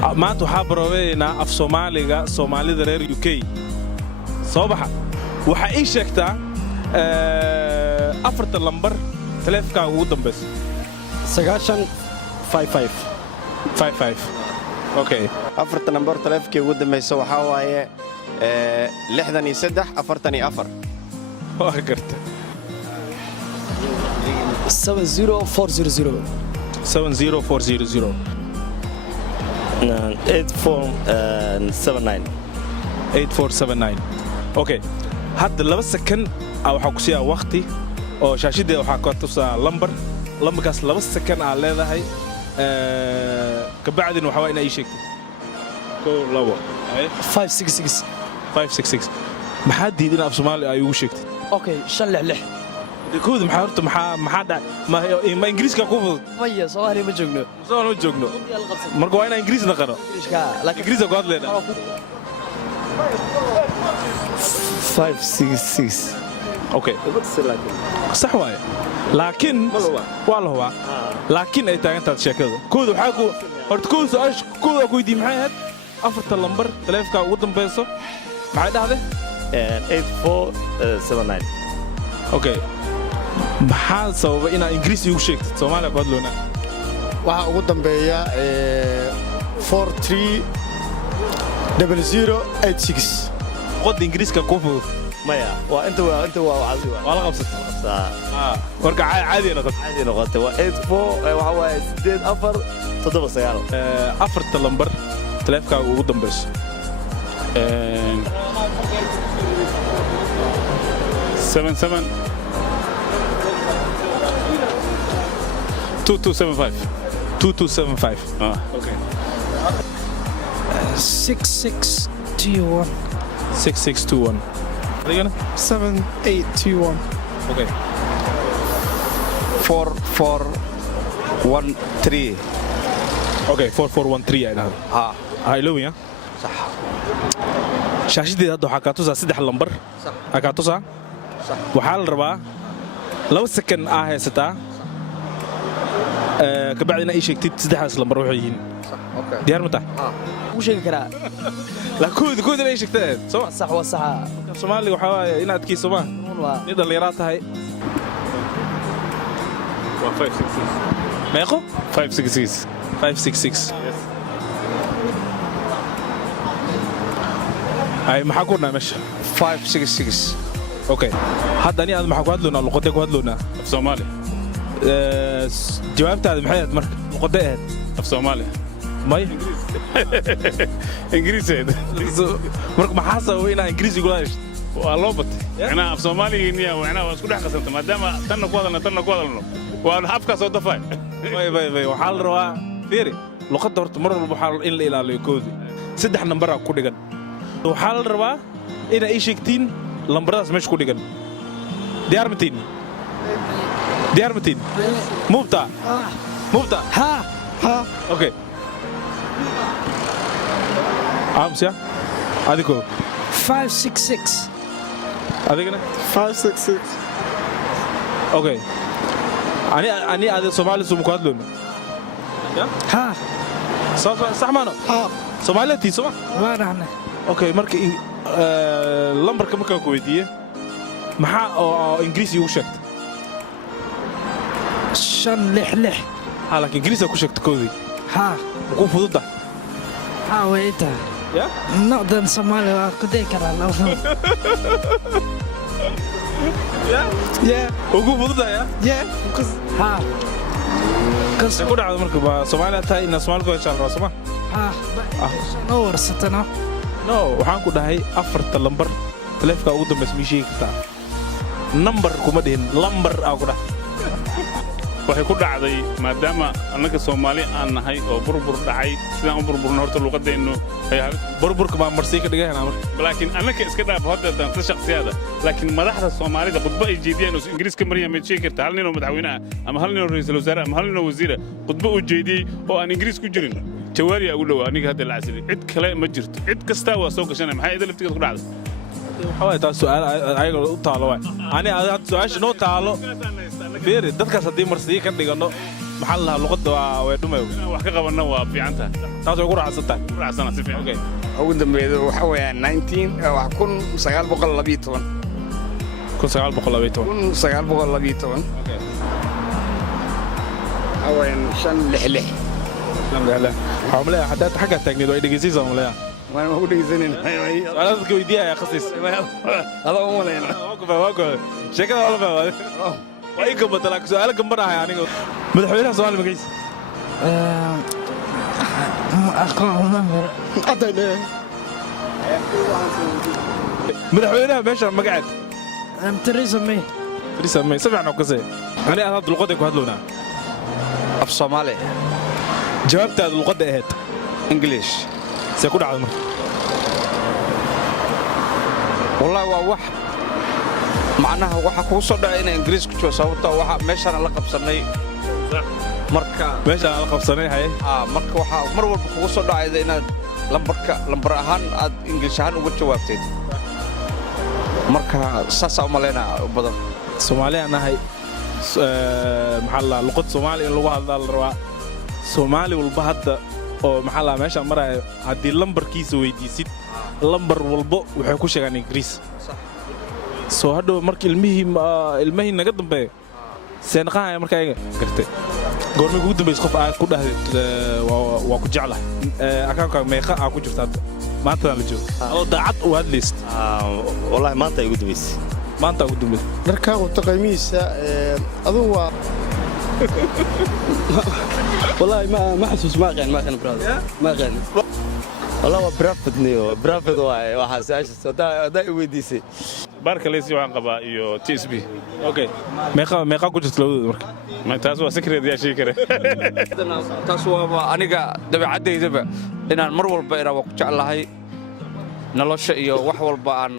maanta waxaa baroobeynaa af Soomaaliga Soomaalida reer UK soo baxa waxa ii sheegtaa afarta lambar taleefka ugu dambeeyay 55 okay afarta lambar taleefka ugu dambeeyay waxa waaye 63 44 waa garta 70400 70400 8479 okay hadda 2 second waxa ku siyaa waqti oo shaashada waxa ka tusaa lambarkaas 2 second aa leedahay ka bacdina waxa waa inay sheegto 566 maxaa diidina af Soomaali ay ugu sheegtay okay 566 كود محارته محاد ما إنجليز كقوة مية صواري ما جوجنا ما جوجنا مرقوا هنا إنجليز نقرأ لكن إنجليز قاد لنا 566 أوكي صح واي لكن والله لكن أي تاعن تشكل كود حاجو أرتكوز إيش كود أكو يدي معاه أفرت اللمبر تلف كا ودم بيسو معاه ده 8479 أوكي maxaa sababa ina Ingiriis ugu sheegtid Soomaaliya ku hadloona waxa ugu dambeeya 430086 qod Ingiriiska ku fudud maya waa inta waa la qabsatay warka caadi noqotay waa 84 waxa waaye 8479 afarta lambar taleefka ugu dambeeyay 77 2275 okay 6621 6621 Again 7821 okay 4413 okay 4413 ay dhahay haylo ya صح shaashideeda hadda waxa ka tusaa saddex lambar صح ka tusaa صح waxa la rabaa 2 second haysataa ka bacdina ay sheegtid saddexdaas lambar waxay yihiin صح اوكي diyaar ma tahay وش كرا la kood ay sheegtay soo صح وصح Soomaaliga waxa waaye inaad kiiso ma ni dhalinyaro tahay 566 meeqo 566 566 ay maxaa ku dhamaasha 566 okay hadda ani aad maxaa ku hadloona luqadda ku hadloona af Soomaali jawaabtaada maxay ahayd marka luqadda ahayd af Soomaali may Ingiriis marka maxaa sababay inaa Ingiriisi gula hesho waa loo batay ana af Soomaali niya wana waa isku dhex qasantay maadaama tan ku hadalno waa afka soo dafay bay waxa la rabaa fiiri luqadda horta mar walba waxa in la ilaaliyo koodi saddex nambar ku dhigan waxa la rabaa in ay sheegtiin lambaradaas meesha ku dhigan diyaar matiin mubta ها okay amsia adiko 566 adigana 566 okay ani adi Soomaali sum ku hadloona ها صح maano Soomaaliya tiisoma وين احنا okay marka lambarka marka ku weydiiye maxaa oo Ingiriisi ugu sheegtay 566 halka Ingiriisi ku sheegtay koodii ها ku fududa ها ويتا ya نقدر Soomaali waa ku day karaa loo ya ugu fududa ya ها kasi ku dhacdo marka ba Soomaaliya tahay in Soomaali ku heshaan rasma ها نور ستنا no waxaan ku dhahay afarta lambar taleefka ugu dambeys mi sheegi kartaa number kuma dhihin lambar aa ku dhahay waxay ku dhacday maadaama annaga Soomaali aan nahay oo burbur dhacay sidaan u burburna horta luqadeenu ay burburka ma marsi ka dhigayna marka laakiin annaka iska dhaaf hadda tan shakhsiyada laakiin madaxda Soomaalida khudba ay jeediyeen oo Ingiriiska mariyay ma sheegi kartaa hal nin oo madaxweynaha ama hal nin oo ra'iisul wasaare ama hal nin oo wasiir khudba u jeediyay oo aan Ingiriis ku jirin jawaari ugu dhaw aniga hadda la casili cid kale ma jirto cid kasta waa soo gashanay maxay idin laftigeed ku dhacday waxa way taas su'aal ayaga u taalo way ani aad su'aasha noo taalo fiiri dadkaas hadii marsi ka dhigano maxaa la luqadda way dhumay inaan wax ka qabanno waa fiican tahay taas way ku raacsan tahay ku raacsana si fiican okay ugu dambeeyay waxa weeyaan 1912 okay haween 566 alhamdulillah xawmle hadaa xagga taagneed way dhageysiisaa umaleeyaa waan ugu dhageysanin su'aalaadka weydiiyay khasiis adoo u maleeyna waago sheekada wala baa way ka badala su'aalo gambar ah aniga madaxweynaha Soomaaliya magaciisa madaxweynaha meesha magaceed Theresa May sabcan ku say ani aad luqada ku hadloona af Soomaali jawaabtaad luqada ahayd English see ku dhacday marka wallahi waa wax macnaha waxa ku soo dhacay in English ku joogo sababtoo waxa meeshan la qabsanay marka meesha la qabsanay hay marka waxa mar walba kugu soo dhacay inaad lambar ahaan aad English ahaan uga jawaabtay marka saasa u maleena badan Soomaaliya nahay maxaa la luqad Soomaali in lagu hadlo la rabaa Soomaali walba hadda oo maxaa la meesha maray hadii lambarkiisa weydiisid lambar walba wuxuu ku sheegan Ingiriis soo hadhow markii ilmihii naga dambeeyay seenqaha markaa iga gartay goorma ugu dambeysay qof aad ku dhahday waa ku jeclahay akaanka meeqa ku jirta maanta la joogo oo daacad u hadlayst wallahi maanta ay ugu dambeysay maanta ugu dambeysay dharka qofta qiimihiisa aduu waa wallahi ma xasuus ma qaan brother ma qaan والله برافد نيو برافد واي waxa saasha da weydiisay barkaleesi waxaan qabaa iyo TSB okay meeqa ku jirta labadooda marka ma taas waa secret yaa sheegi kare taas waa aniga dabeecadeydaba inaan mar walba ku jeclahay nolosha iyo wax walba aan